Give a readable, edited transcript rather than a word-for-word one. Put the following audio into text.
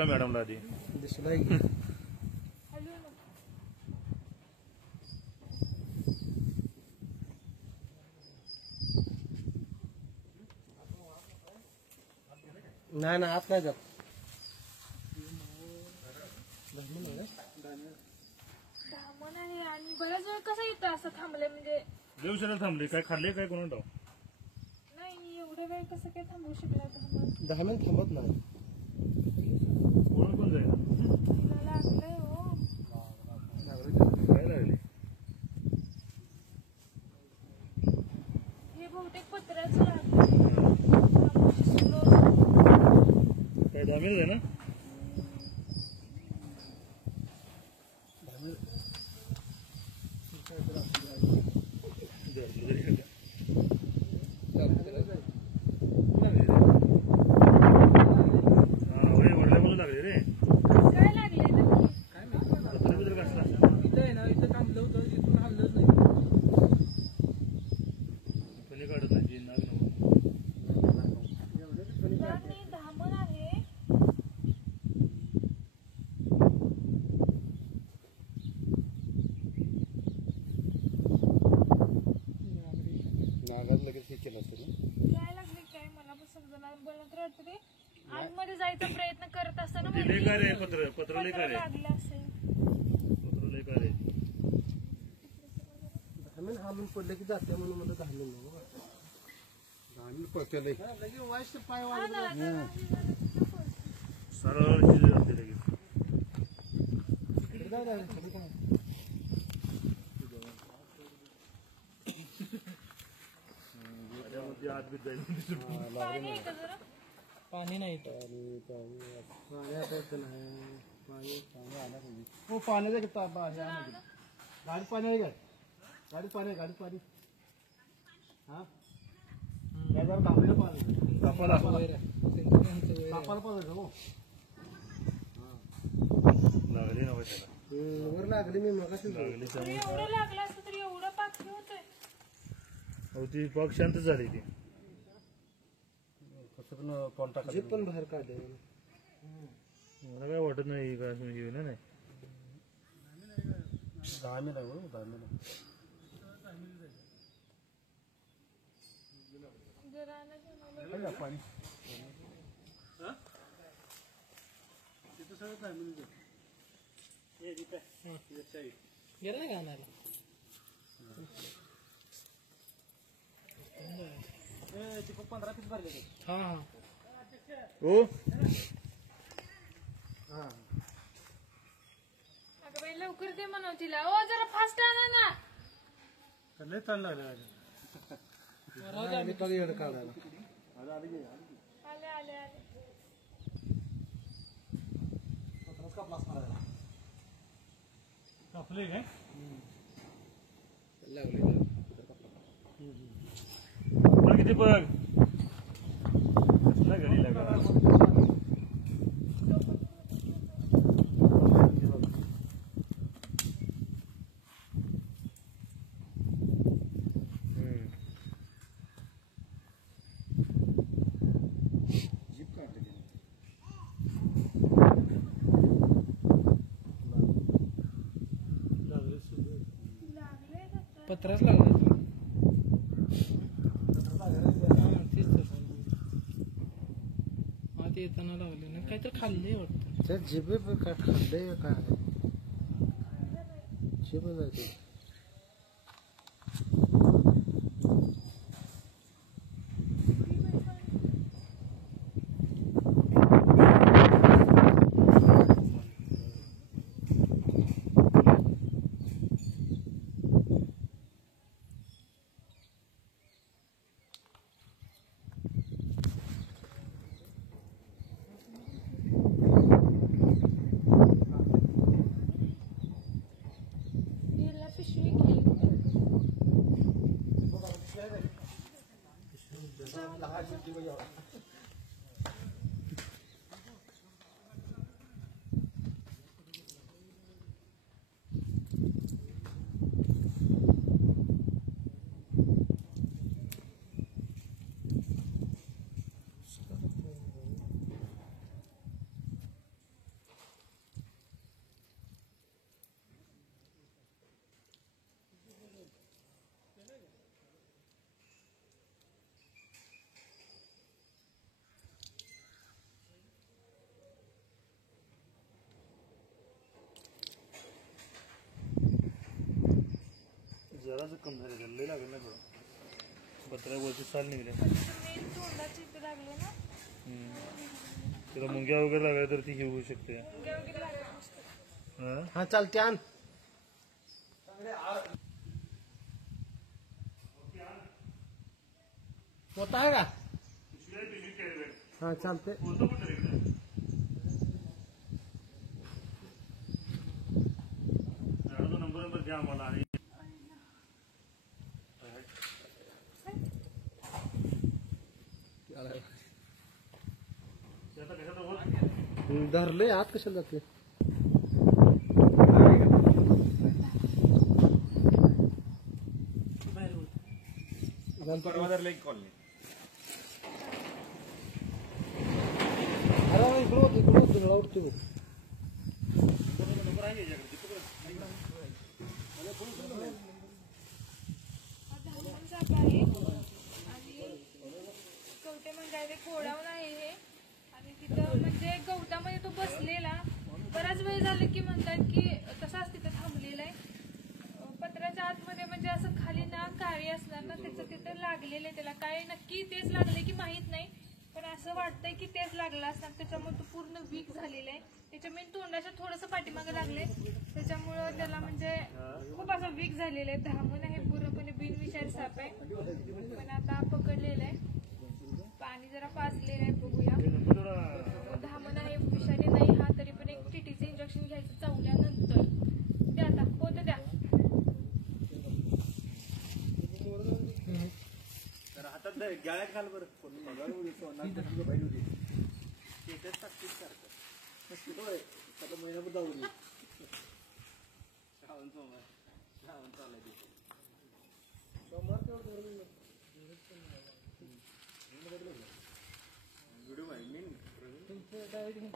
का मॅडमला आधी दिसला नाही ना आत नाही जात आणि बऱ्याच वेळ कसं येतं असं थांबलंय म्हणजे देवशाला थांबले काय खाल्ले काय कोणा डाव नाही एवढा वेळ कसं काय थांबवू शकला 10 मिनिट थांबत नाही कोण कोण जाईल लागलंय हो काय लागले हे बहुतेक पत्र्याचं लागलं काय डॅमेज आहे ना आतमध्ये जायचा प्रयत्न करत असताना पत्र लागलं असेल हालून पडले की जाते म्हणून मला घालून पडते पाय सरळ आत बीत जाईल पाणी नाही हो पाण्याचा किती गाडी पाणी आहे काय गाडी पाणी हा जरा थांबलं पाणी कापायला पाहिजे हो लागली ना वर लागली मी मगाशी लागली एवढं लागलं असतं तरी एवढं पाखी होतंय हो ती पाक शांत झाली ती जीप पण बाहेर काढले मला काय वाटत नाही काय घेऊन नाही 10 मिनिट हो 10 मिनिट पाणी तिथं सगळं 10 मिनिट गेलं नाही गाण्याला ते 15 पीस भरले हा हो हा अगं बाई लवकर दे म्हणाव तिला ओ जरा फास्ट आणा ना लय चाललं आले काढायला आले कापले काय किती बघ घडी लागा पत्राच लागला ते येताना लावले ना काहीतरी खाल्ले वाटतं त्या जिबे काय खाल्ले काय जिब जायचे जरासं कम झाले त्याला लई लागेल ना थोडं पत्र्यावरती साल निघले मेन तोंडाची इथं लागले ना त्याला मुंग्या वगैरे लागल्या तर ती हे होऊ शकते मुंग्या वगैरे लागले नसतं. हा हा चालते आण होता आहे का हा चालते नंबर घ्या आम्हाला आणि धरले आत कशाला जाते परवा धरले कॉलनी अरे इकडं उडते बघ धामण साप आहे आणि कवटे म्हणजे कोडावून आहे हे आणि तिथं म्हणजे गवतामध्ये तो बसलेला बराच वेळ झालं की म्हणतात की तसाच तिथं थांबलेला आहे पत्र्याच्या आतमध्ये म्हणजे असं खाली ना काळी असणार ना त्याचं तिथं लागलेलं आहे त्याला काय नक्की तेच लागले की माहित नाही पण असं वाटतंय की तेच लागलं असणार त्याच्यामुळे तो पूर्ण वीक झालेला आहे त्याच्या मेन तोंडाच्या थोडंसं पाठीमागे लागले त्याच्यामुळं त्याला म्हणजे खूप असं वीक झालेलं आहे धामण आहे पूर्णपणे बिनविषारी साप आहे पण आता पकडलेलं आहे पाणी जरा पाजलेलं आहे बघूया धामण आहे विषारी नाही हा तरी पण एक टीटीचं इंजेक्शन घ्यायचं चावल्यानंतर द्या आता होतं द्या तर हातात गाळ्यात घाल बरं महिन्याभर जाऊ श्रावण चालाय व्हिडिओ आहे मी